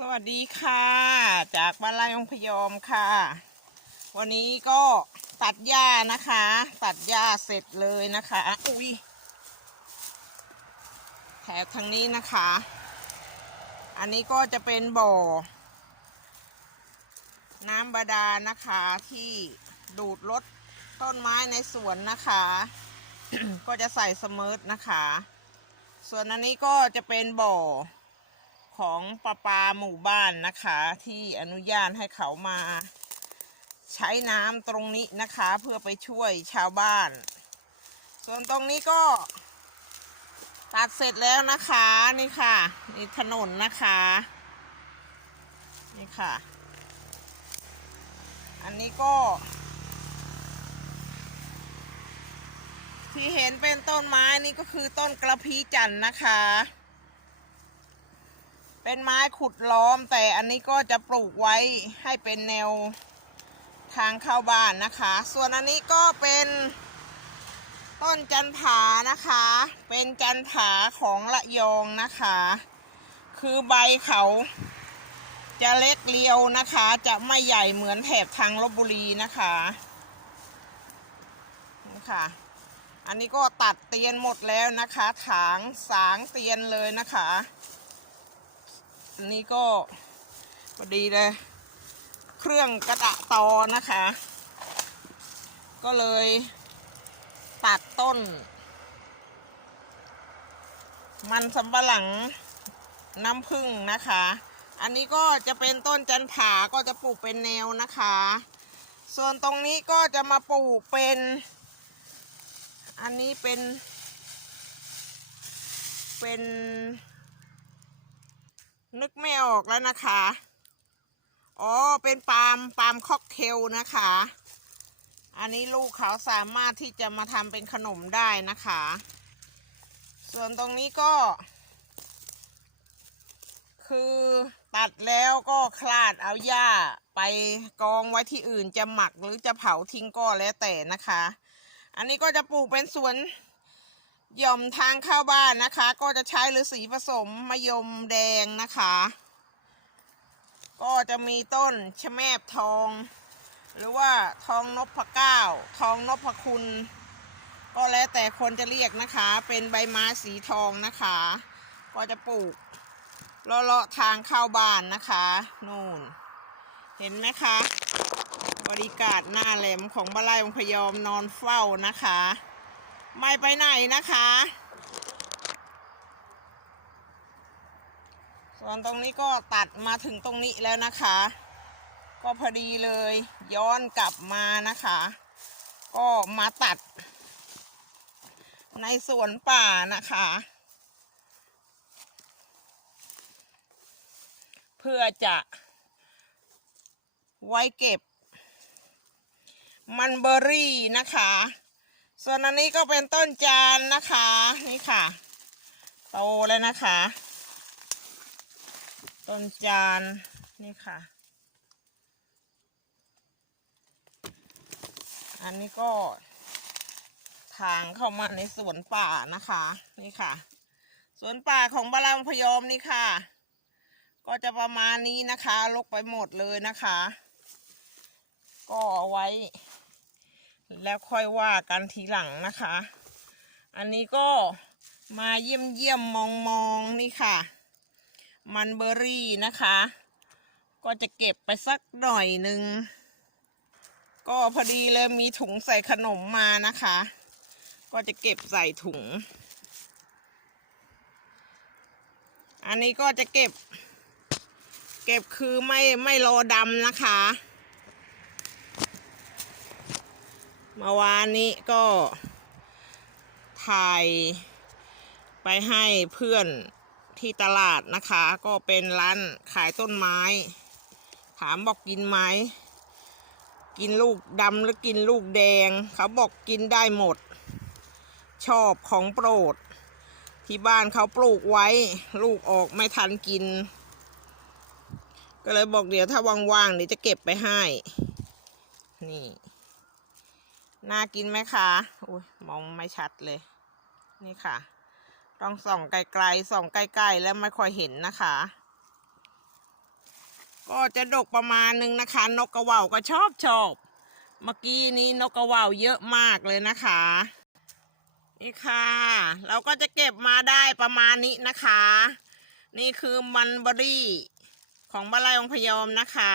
สวัสดีค่ะ จากบ้านไร่องพยอมค่ะ วันนี้ก็ตัดหญ้านะคะ ตัดหญ้าเสร็จเลยนะคะอุ้ยแถบทางนี้นะคะ อันนี้ก็จะเป็นบ่อ น้ำบาดาลนะคะที่ดูดรดต้นไม้ในสวนนะคะ ก็จะใส่เสมิร์ดนะคะ ส่วนอันนี้ก็จะเป็นบ่อ ของประปาหมู่บ้านนะคะ ที่อนุญาตให้เขามา ใช้น้ำตรงนี้นะคะ เพื่อไปช่วยชาวบ้าน ส่วนตรงนี้ก็ตัดเสร็จแล้วนะคะนี่ค่ะ นี่ถนนนะคะ นี่ค่ะ อันนี้ก็ ที่เห็นเป็นต้นไม้นี่ก็คือต้นกระพี้จันทร์นะคะ เป็นไม้ขุดล้อม แต่อันนี้ก็จะปลูกไว้ให้เป็นแนวทางเข้าบ้านนะคะ ส่วนอันนี้ก็เป็นต้นจันผานะคะ เป็นจันผาของละยองนะคะ คือใบเขาจะเล็กเรียวนะคะ จะไม่ใหญ่เหมือนแถบทางลบบุรีนะคะนี่ค่ะ อันนี้ก็ตัดเตียนหมดแล้วนะคะ ถางสางเตียนเลยนะคะ อันนี้ก็พอดีเลย เครื่องกระดะตอนะคะ ก็เลยตัดต้น มันสำปะหลังน้ำผึ้งนะคะ อันนี้ก็จะเป็นต้นจันผาก็จะปลูกเป็นแนวนะคะ ส่วนตรงนี้ก็จะมาปลูกเป็น อันนี้เป็น เป็น นึกไม่ออกแล้วนะคะ อ๋อ เป็นปาล์มปาล์มค็อกเทลนะคะ อันนี้ลูกเขาสามารถที่จะมาทำเป็นขนมได้นะคะ ส่วนตรงนี้ก็ คือตัดแล้วก็คลาดเอาหญ้าไปกองไว้ที่อื่นจะหมักหรือจะเผาทิ้งก็แล้วแต่นะคะ อันนี้ก็จะปลูกเป็นสวน ย่อมทางเข้าบ้านนะคะ ก็จะใช้ฤาษีผสมมะยมแดงนะคะ ก็จะมีต้นชะแมบทอง หรือว่าทองนพเก้า ทองนพคุณ ก็แล้วแต่คนจะเรียกนะคะ เป็นใบไม้สีทองนะคะ ก็จะปลูกเลาะๆทางเข้าบ้านนะคะนู่น เห็นไหมคะบริการหน้าแหลมของบ้านไร่องพยอมนอนเฝ้านะคะ ไม่ไปไหนนะคะ ส่วนตรงนี้ก็ตัดมาถึงตรงนี้แล้วนะคะ ก็พอดีเลยย้อนกลับมานะคะ ก็มาตัด ในสวนป่านะคะ เพื่อจะไว้เก็บ มันเบอร์รี่นะคะ ส่วนอันนี้ก็เป็นต้นจานนะคะ นี่ค่ะ โตแล้วนะคะ ต้นจานนี่ค่ะ อันนี้ก็ ทางเข้ามาในสวนป่านะคะ นี่ค่ะ สวนป่าของบาลังพยอมนี่ค่ะ ก็จะประมาณนี้นะคะลกไปหมดเลยนะคะ ก็เอาไว้ แล้วค่อยว่ากันทีหลังนะคะ อันนี้ก็มาเยี่ยมเยี่ยมมองมองนี่ค่ะ มันเบอร์รี่นะคะ ก็จะเก็บไปสักหน่อยหนึ่งก็พอดีเลยมีถุงใส่ขนมมานะคะ ก็จะเก็บใส่ถุง อันนี้ก็จะเก็บ เก็บคือไม่ไม่รอดำนะคะ เมื่อวานนี้ก็ถ่ายไปให้เพื่อนที่ตลาดนะคะ ก็เป็นร้านขายต้นไม้ ถามบอกกินไหมกินลูกดำหรือกินลูกแดง เขาบอกกินได้หมด ชอบของโปรด ที่บ้านเขาปลูกไว้ ลูกออกไม่ทันกิน ก็เลยบอกเดี๋ยวถ้าว่างๆเดี๋ยวจะเก็บไปให้ นี่ น่ากินไหมคะอุ้ยมองไม่ชัดเลย นี่ค่ะต้องส่องไกลๆส่องใกล้ๆ แล้วไม่ค่อยเห็นนะคะ ก็จะดกประมาณหนึ่งนะคะ นกกระว่าก็ชอบชอบเมื่อกี้นี้นกกระว่าเยอะมากเลยนะคะ นี่ค่ะ เราก็จะเก็บมาได้ประมาณนี้นะคะ นี่คือมันเบอรี่ของบาลายองพยอมนะคะ